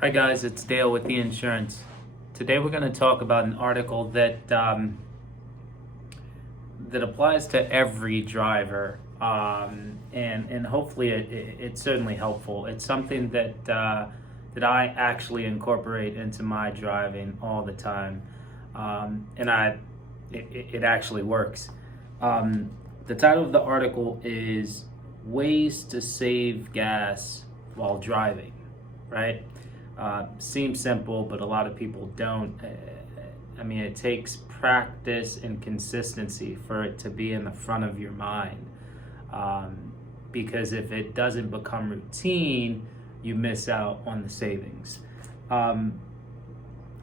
Hi guys, it's Dale with the insurance. Today we're going to talk about an article that applies to every driver, and hopefully it's certainly helpful. It's something that I actually incorporate into my driving all the time, and it actually works. The title of the article is "Ways to Save Gas While Driving," right? Seems simple, but a lot of people don't. I mean, it takes practice and consistency for it to be in the front of your mind. Because if it doesn't become routine, you miss out on the savings.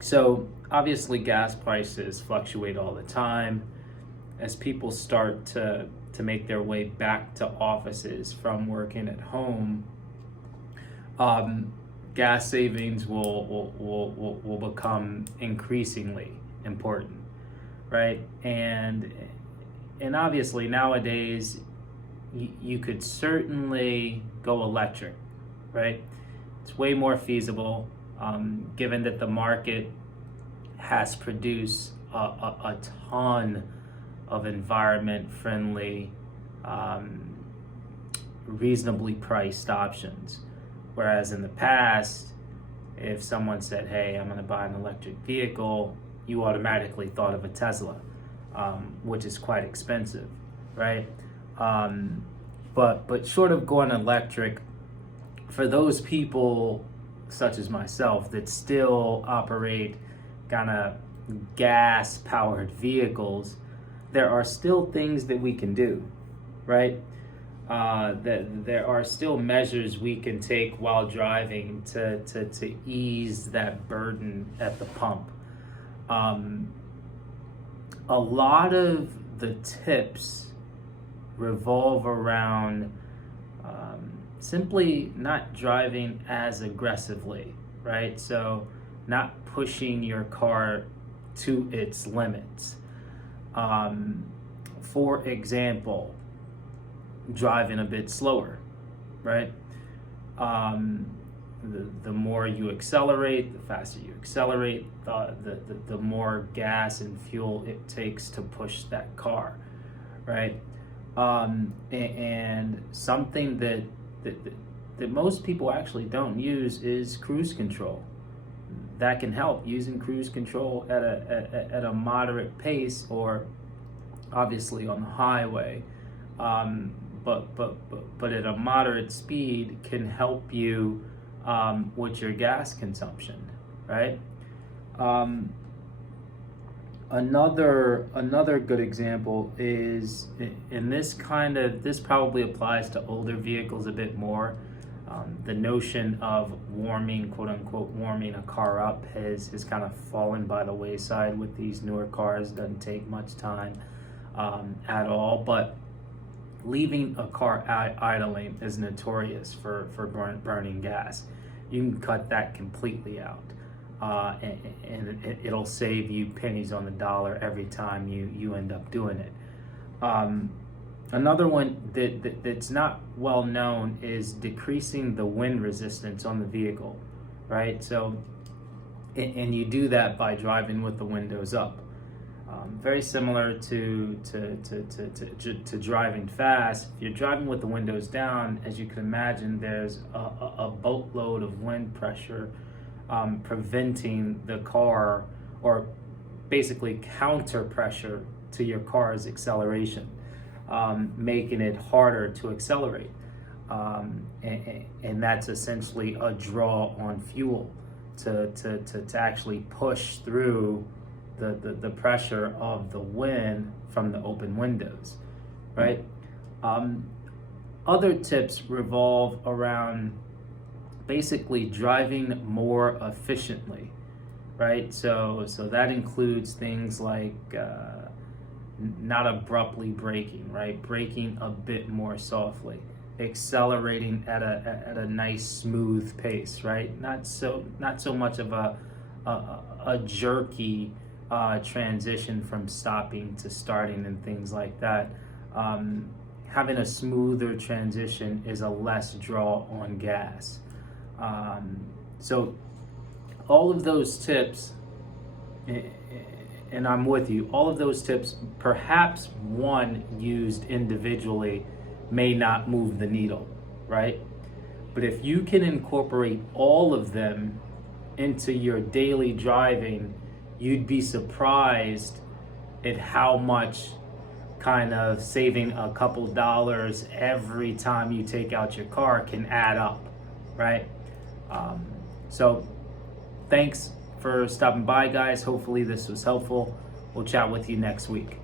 So obviously gas prices fluctuate all the time. As people start to make their way back to offices from working at home, gas savings will become increasingly important, right? And obviously nowadays you could certainly go electric, right? It's way more feasible, given that the market has produced a ton of environment-friendly, reasonably priced options. Whereas in the past, if someone said, hey, I'm going to buy an electric vehicle, you automatically thought of a Tesla, which is quite expensive, right? But short of going electric, for those people such as myself that still operate kind of gas-powered vehicles, there are still things that we can do, right? That there are still measures we can take while driving to ease that burden at the pump. A lot of the tips revolve around simply not driving as aggressively, right? So not pushing your car to its limits. For example, driving a bit slower, right? The more you accelerate, the faster you accelerate, the more gas and fuel it takes to push that car, right? And something that most people actually don't use is cruise control. That can help, using cruise control at a moderate pace, or obviously on the highway. But at a moderate speed can help you with your gas consumption, right? Another good example is this probably applies to older vehicles a bit more. The notion of warming, quote unquote, warming a car up has kind of fallen by the wayside with these newer cars. Doesn't take much time at all, but leaving a car idling is notorious for burning gas. You can cut that completely out, and it'll save you pennies on the dollar every time you end up doing it. Another one that's not well known is decreasing the wind resistance on the vehicle, right? So, and you do that by driving with the windows up. Very similar to driving fast. If you're driving with the windows down, as you can imagine, there's a boatload of wind pressure preventing the car, or basically counter pressure to your car's acceleration, making it harder to accelerate. And that's essentially a draw on fuel to actually push through the pressure of the wind from the open windows, right? Other tips revolve around basically driving more efficiently, right? So that includes things like not abruptly braking, right? Braking a bit more softly, accelerating at a nice smooth pace, right? Not so much of a jerky transition from stopping to starting and things like that. Having a smoother transition is a less draw on gas. So all of those tips, and I'm with you, all of those tips, perhaps one used individually may not move the needle, right? But if you can incorporate all of them into your daily driving, you'd be surprised at how much kind of saving a couple dollars every time you take out your car can add up, right? So thanks for stopping by, guys. Hopefully this was helpful. We'll chat with you next week.